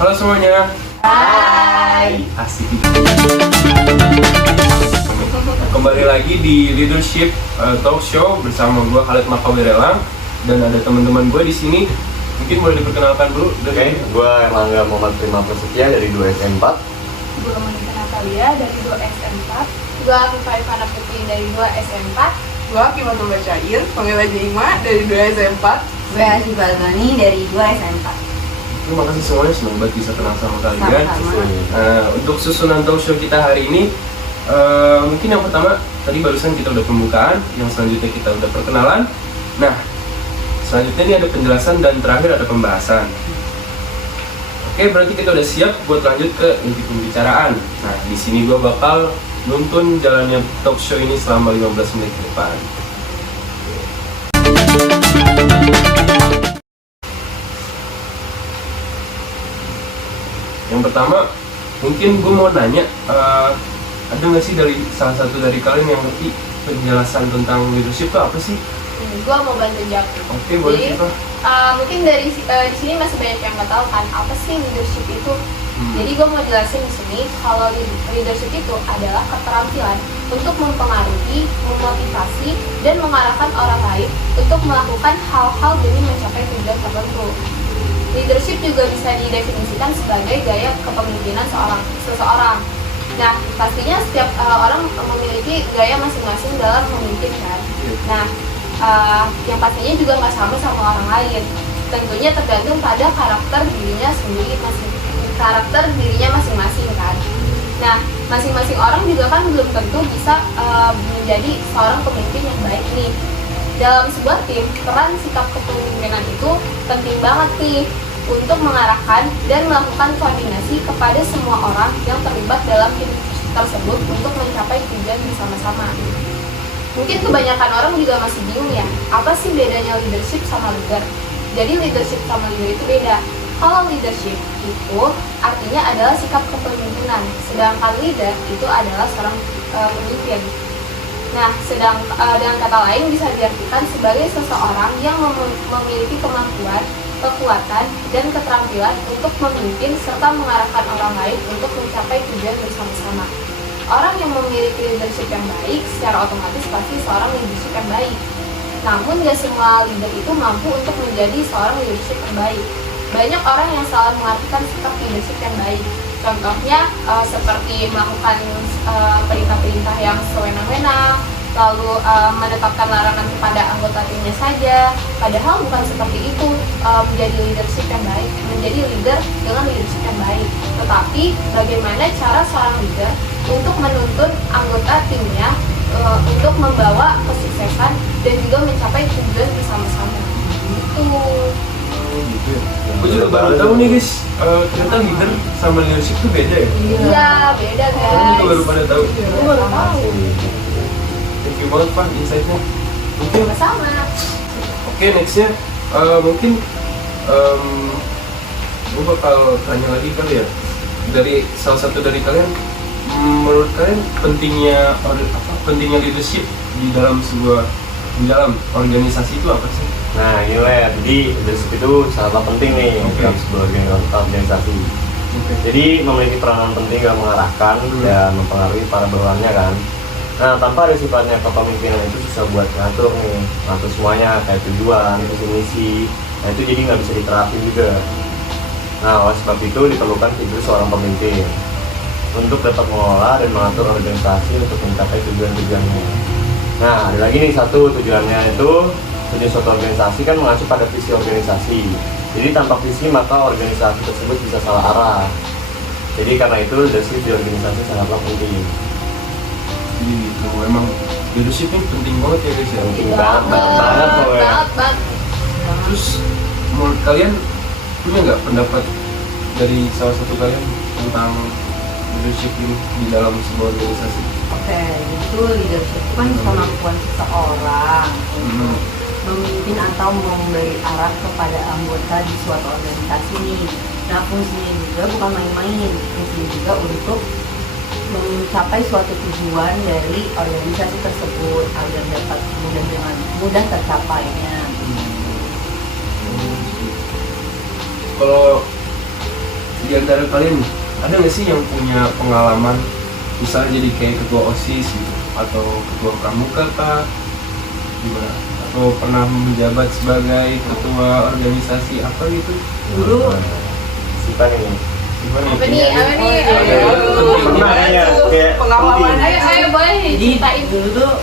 Halo semuanya. Hai. Asik. Kembali lagi di Leadership Talk Show bersama gue Khalid Makawirelang dan ada teman-teman gue di sini. Mungkin boleh diperkenalkan dulu. Oke, gue Erlangga Muhammad Prima Prasetya dari 2SM4. Gue Monika Natalia dari 2SM4. Gue Afifah Ivana Putri dari 2SM4. Gue Kimatul Basyair, panggil aja Ima dari 2SM4. Gue Asif Almani dari 2SM4. Terima kasih semuanya, senang banget bisa kenal sama kalian. Sama-sama. Untuk susunan talk show kita hari ini, mungkin yang pertama tadi barusan kita udah pembukaan, yang selanjutnya kita udah perkenalan. Nah, selanjutnya ini ada penjelasan dan terakhir ada pembahasan. Oke, berarti kita udah siap buat lanjut ke inti pembicaraan. Nah, di sini gue bakal nuntun jalannya talk show ini selama 15 menit ke depan. Yang pertama, mungkin gue mau nanya, ada nggak sih dari salah satu dari kalian yang ngerti penjelasan tentang leadership itu apa sih? Gue mau bantu jawab. Oke, boleh Jadi, kita. mungkin dari di sini masih banyak yang nggak tahu kan apa sih leadership itu. Jadi gue mau jelasin di sini kalau leadership itu adalah keterampilan untuk mempengaruhi, memotivasi, dan mengarahkan orang lain untuk melakukan hal-hal demi mencapai tujuan tertentu. Leadership juga bisa didefinisikan sebagai gaya kepemimpinan seseorang. Nah, pastinya setiap orang memiliki gaya masing-masing dalam memimpin kan. Nah, yang pastinya juga nggak sama orang lain. Tentunya tergantung pada karakter dirinya masing-masing kan. Nah, masing-masing orang juga kan belum tentu bisa menjadi seorang pemimpin yang baik nih. Dalam sebuah tim, peran sikap kepemimpinan itu penting banget nih untuk mengarahkan dan melakukan koordinasi kepada semua orang yang terlibat dalam tim tersebut untuk mencapai tujuan bersama-sama. Mungkin kebanyakan orang juga masih bingung ya, apa sih bedanya leadership sama leader? Jadi leadership sama leader itu beda. Kalau leadership itu artinya adalah sikap kepemimpinan, sedangkan leader itu adalah seorang pemimpin. Nah, dengan kata lain bisa diartikan sebagai seseorang yang memiliki kemampuan, kekuatan, dan keterampilan untuk memimpin serta mengarahkan orang lain untuk mencapai tujuan bersama-sama. Orang yang memiliki leadership yang baik secara otomatis pasti seorang leadership yang baik. Namun, gak semua leader itu mampu untuk menjadi seorang leadership yang baik. Banyak orang yang salah mengartikan sikap leadership yang baik. Contohnya seperti melakukan perintah-perintah yang sewenang-wenang, lalu menetapkan larangan kepada anggota timnya saja. Padahal bukan seperti itu menjadi leadership yang baik, menjadi leader dengan leadership yang baik. Tetapi bagaimana cara seorang leader untuk menuntun anggota timnya untuk membawa kesuksesan dan juga mencapai tujuan bersama-sama. Itu. Gitu ya. Gue juga baru tahu nih guys, ternyata leader sama leadership itu beda ya. Iya, beda Kalian guys. juga baru pada tahu. Gue baru tahu. Thank you banget Pak insight-nya. Mungkin Sama. oke, nextnya mungkin gue bakal tanya lagi kali ya, dari salah satu dari kalian, menurut kalian pentingnya leadership di dalam organisasi itu apa sih? Nah, ini lah, jadi leadership itu sangatlah penting nih dalam sebuah organisasi. Jadi memiliki peranan penting dalam mengarahkan dan mempengaruhi para bawahannya kan. Nah, tanpa ada sifatnya kepemimpinan itu susah buat ngatur semuanya, kayak tujuan, visi misi. Nah, itu jadi nggak bisa diterapin juga. Nah, oleh sebab itu diperlukan figur seorang pemimpin untuk dapat mengelola dan mengatur organisasi untuk mencapai tujuan-tujuannya. Nah, ada lagi nih satu tujuannya itu, tujuan suatu organisasi kan mengacu pada visi organisasi. Jadi tanpa visi maka organisasi tersebut bisa salah arah. Jadi karena itu leadership di organisasi sangatlah penting. Jadi gitu, emang leadership ini penting banget ya guys ya. Penting banget pokoknya. Banget. Terus menurut kalian punya nggak pendapat dari salah satu kalian tentang leadership ini di dalam sebuah organisasi? Oke, itu leadership itu kan kemampuan seseorang untuk memimpin atau memberi arah kepada anggota di suatu organisasi nih. Nah, fungsinya juga bukan main-main, fungsinya juga untuk mencapai suatu tujuan dari organisasi tersebut agar dapat mudah tercapainya. Kalau di antara kalian nih, ada nggak sih yang punya pengalaman misalnya jadi kayak ketua OSIS gitu, atau ketua pramuka kah, gimana? Atau pernah menjabat sebagai ketua organisasi apa gitu? Dulu Siapa ini? Gimana? Apa nih? Apa nih? Pernah ya, kayak Pengalaman. penting. Ayo boleh jadi ceritain. dulu tuh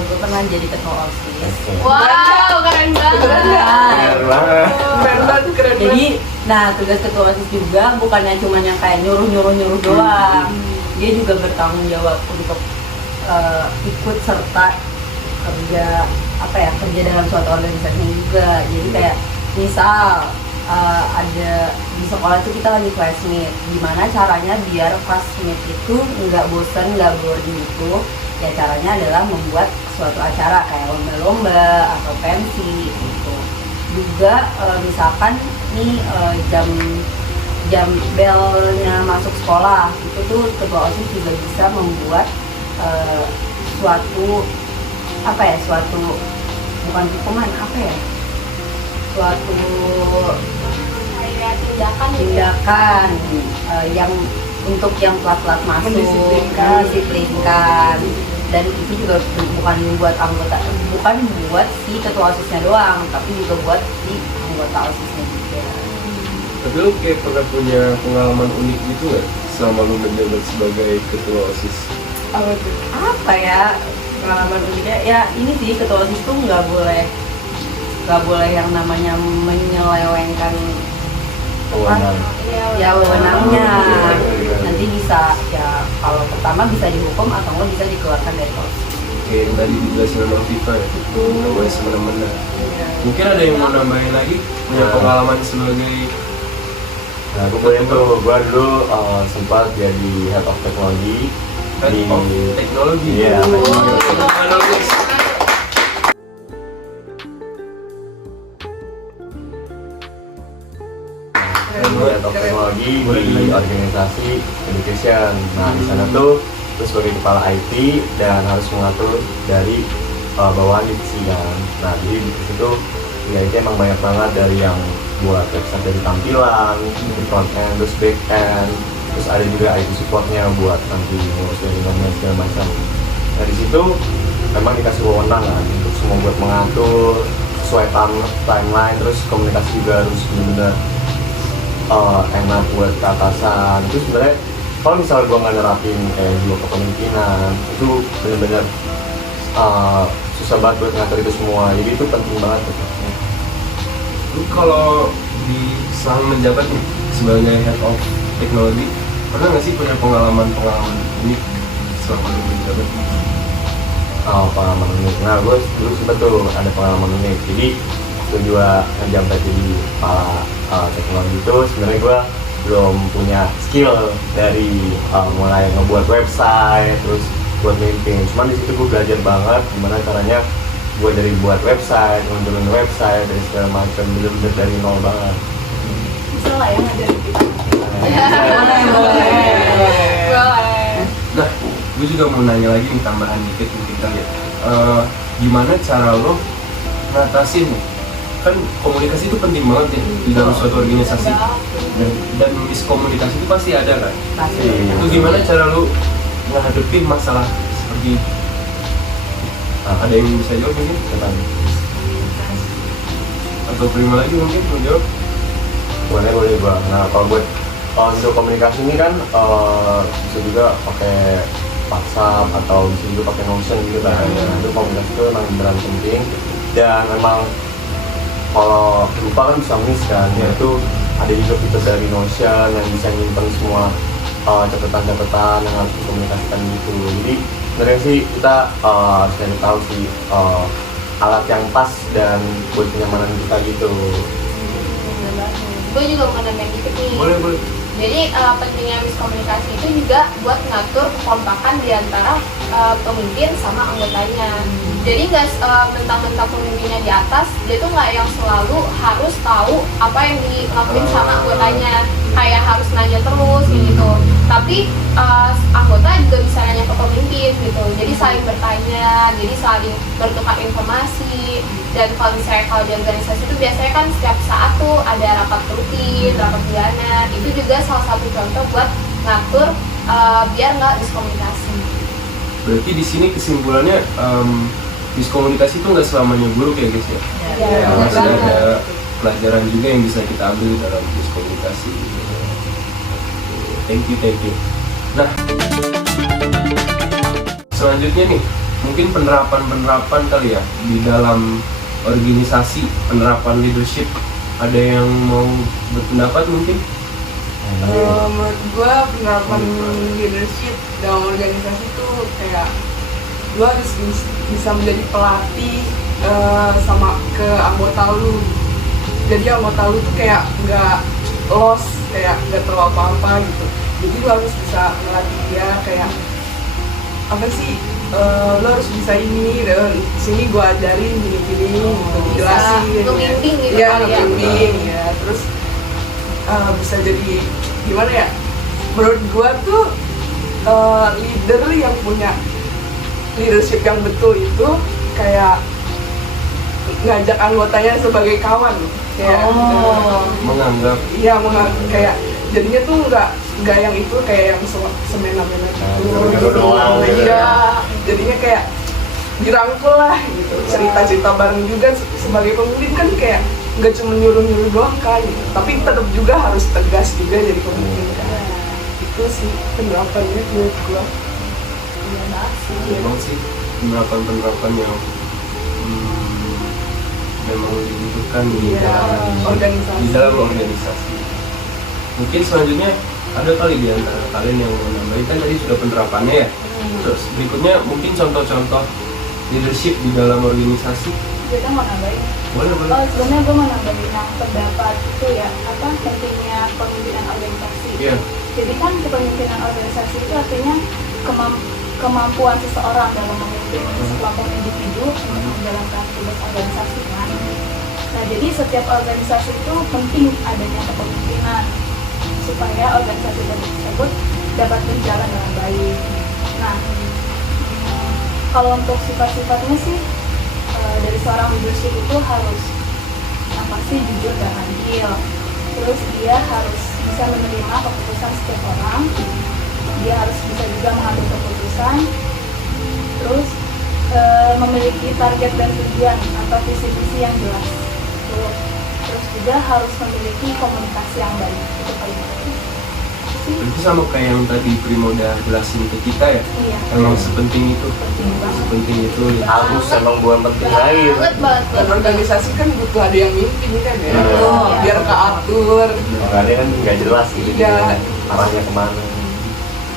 gue pernah jadi ketua OSIS. Oke. Wow, keren banget. Bener banget. Keren banget, keren Jadi, banget. nah tugas ketua OSIS juga bukannya cuma yang kayak nyuruh doang. Dia juga bertanggung jawab untuk ikut serta kerja kerja dalam suatu organisasi juga. Jadi kayak misal ada di sekolah itu kita lagi class meet, gimana caranya biar class meet itu nggak bosan, nggak boring gitu. Ya caranya adalah membuat suatu acara kayak lomba-lomba atau pensi gitu. Juga misalkan nih jam belnya masuk sekolah itu tuh ketua OSIS juga bisa membuat suatu bukan hukuman suatu Kayak tindakan gitu. tindakan yang untuk yang telat masuk mendisiplinkan, dan itu juga bukan buat si ketua OSISnya doang, tapi juga buat si anggota OSISnya juga. Tapi lu kayak pernah punya pengalaman unik gitu nggak selama lu menjabat sebagai ketua OSIS? Apa ya pengalaman uniknya? Ya ini sih, ketua OSIS tuh nggak boleh yang namanya menyelewengkan Wewenang. ya wewenangnya. Nanti bisa ya kalau pertama bisa dihukum atau nggak bisa dikeluarkan dari OSIS. Kayak yang tadi dijelasin sama Viva ya, nggak boleh semena-mena. Mungkin ada yang mau nambahin lagi punya pengalaman sebagai Nah, gue boleh tuh, gue dulu sempat jadi head of teknologi head di of teknologi. Iya, teknologi. Teknologi. head of teknologi di organisasi education. Nah, di sana tuh gue sebagai kepala IT dan harus mengatur dari bawahan divisi kan. Nah, jadi di situ ya itu emang banyak banget, dari yang buat website dari tampilan, dari front end, terus back end, terus ada juga IT supportnya buat nanti ngurus jaringannya segala macam. Nah, di situ memang dikasih wewenang kan untuk semua buat mengatur sesuai timeline, terus komunikasi juga harus benar-benar enak buat ke atasan. Itu sebenarnya kalau misalnya gue nggak nerapin kayak jiwa kepemimpinan, itu benar-benar susah banget buat ngatur itu semua. Jadi itu penting banget tuh. Lu kalau di selama menjabat nih sebagai head of teknologi, pernah nggak sih punya pengalaman unik selama lu menjabat? Pengalaman unik. Nah, gue dulu sempet tuh ada pengalaman unik. Jadi waktu gue menjabat jadi kepala teknologi itu, sebenarnya gue belum punya skill dari mulai ngebuat website, terus buat mimpin. Cuman di situ gue belajar banget gimana caranya gue dari buat website, ngundurin website, dari segala macam, bener-bener dari nol banget. Bisa lah ya ngajarin kita. Boleh. Nah, gue juga mau nanya lagi nih, tambahan dikit mungkin kali ya. Gimana cara lo ngatasin nih? Kan komunikasi itu penting banget ya di dalam suatu organisasi. Dan miskomunikasi itu pasti ada kan? Pasti. Itu gimana cara lo menghadapi masalah seperti itu? Ada yang bisa jawab mungkin? Tentang Atau Prima lagi mungkin mau jawab? boleh gua. Nah, kalau buat untuk komunikasi ini kan bisa juga pakai WhatsApp atau bisa juga pakai Notion gitu kan. Nah, itu komunikasi itu memang beneran penting, dan memang kalau lupa kan bisa miss kan. Yaitu ada juga fitur dari Notion yang bisa nyimpen semua catatan-catatan yang harus dikomunikasikan gitu. Jadi sebenarnya sih kita harus cari tahu sih alat yang pas dan buat kenyamanan kita gitu. Gue juga mau nambahin dikit nih. Boleh. Jadi pentingnya miskomunikasi itu juga buat ngatur kekompakan di antara pemimpin sama anggotanya. Jadi nggak mentang-mentang pemimpinnya di atas, dia tuh nggak yang selalu harus tahu apa yang dilakuin sama anggotanya, kayak harus nanya terus gitu. Tapi anggota juga bisa nanya ke pemimpin gitu. Jadi saling bertanya, jadi saling bertukar informasi. Dan kalau misalnya kalau di organisasi itu biasanya kan setiap saat tuh ada rapat rutin, rapat bulanan, itu juga juga salah satu contoh buat ngatur biar nggak diskomunikasi. Berarti di sini kesimpulannya miskomunikasi itu nggak selamanya buruk ya guys ya. Iya, Masih benar banget. ada pelajaran juga yang bisa kita ambil dalam miskomunikasi. Thank you. Nah, selanjutnya nih, mungkin penerapan kali ya di dalam organisasi, penerapan leadership. Ada yang mau berpendapat mungkin? Menurut gue penerapan leadership dalam organisasi tuh kayak lu harus bisa menjadi pelatih sama ke anggota lu. Jadi anggota lu tuh kayak nggak lost, kayak nggak tahu apa-apa gitu. Jadi lu harus bisa melatih dia kayak apa sih, lu harus bisa ini, dan sini gue ajarin gini-gini, gitu, jelasin. ngebimbing gitu Ya, kali ya. ngebimbing ya. Terus bisa jadi gimana ya? Menurut gue tuh leader yang punya leadership yang betul itu kayak ngajak anggotanya sebagai kawan, kayak Menganggap iya kayak jadinya tuh nggak yang itu kayak yang semena-mena gitu. doang gitu. Iya, jadinya kayak dirangkul lah gitu, cerita-cerita bareng juga sebagai pemimpin kan kayak nggak cuma nyuruh-nyuruh doang kan gitu. Tapi tetap juga harus tegas juga jadi pemimpin kan. Itu sih penerapannya menurut gua. Iya banget sih. memang sih penerapan yang memang dibutuhkan di Iya, dalam organisasi. Mungkin selanjutnya ada kali di antara kalian yang mau nambahin, kan tadi sudah penerapannya ya. Terus berikutnya mungkin contoh-contoh leadership di dalam organisasi. Kita mau nambahin. Boleh. Sebelumnya gue mau nambahin pendapat itu ya, apa pentingnya kepemimpinan organisasi. Iya. Jadi kan kepemimpinan organisasi itu artinya kemampuan seseorang dalam memimpin sekelompok individu untuk menjalankan tugas organisasi kan. Nah jadi setiap organisasi itu penting adanya kepemimpinan supaya organisasi tersebut dapat berjalan dengan baik. Nah kalau untuk sifat-sifatnya sih dari seorang leadership itu harus yang pasti jujur dan adil. Terus dia harus bisa menerima keputusan setiap orang. Dia harus bisa juga mengambil keputusan. Terus memiliki target dan tujuan atau visi-visi yang jelas. Terus juga harus memiliki komunikasi yang baik. Itu paling penting. Itu sama kayak yang tadi Primo udah jelasin ke kita ya. Iya. Emang sepenting itu. Penting banget. Sepenting itu. Harus emang bukan penting lagi. Banget. Dan organisasi kan butuh ada yang mimpin kan ya, Betul. biar keatur. Nggak ada kan nggak jelas gitu. Iya. Arahnya kemana?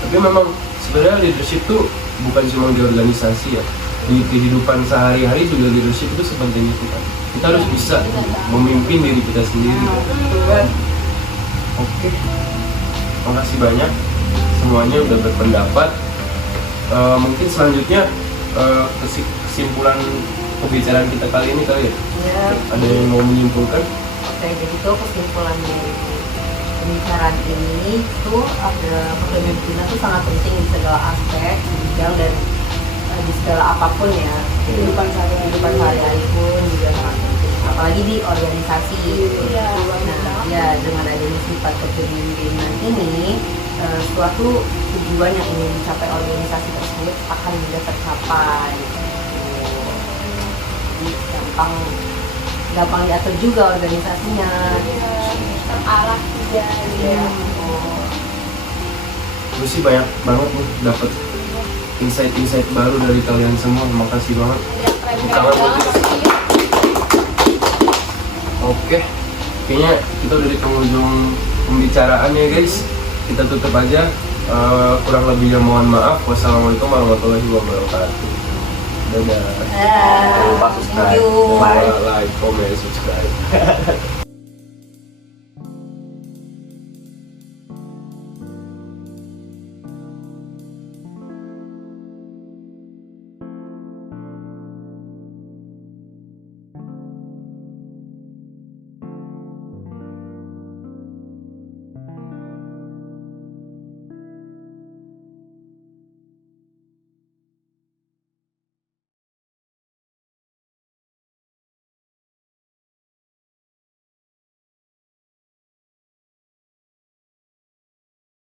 Tapi memang sebenarnya leadership tuh bukan cuma di organisasi ya. Di kehidupan sehari-hari juga leadership itu sepenting itu kan. Kita harus bisa memimpin diri kita sendiri. Betul. Oke. Makasih banyak semuanya udah berpendapat. Mungkin selanjutnya kesimpulan pembicaraan kita kali ini kali ya. Ya, Ada yang mau menyimpulkan? oke, jadi itu kesimpulan dari pembicaraan ini tuh ada kepemimpinan tuh sangat penting di segala aspek, di bidang dan di segala apapun ya, kehidupan sehari-hari pun juga sangat penting, apalagi di organisasi. Iya. Nah, ya dengan adanya sifat kepemimpinan ini, suatu tujuan yang ingin dicapai organisasi tersebut akan mudah tercapai. Jadi gampang diatur juga organisasinya. Terarah juga. Iya. Gue sih banyak banget nih dapat insight-insight baru dari kalian semua. Makasih banget. Keren banget pasti. Oke, kayaknya kita udah di penghujung pembicaraan ya guys. Kita tutup aja. Kurang lebihnya mohon maaf. Wassalamualaikum warahmatullahi wabarakatuh. Dadah. Jangan lupa subscribe, like. Like, comment, subscribe.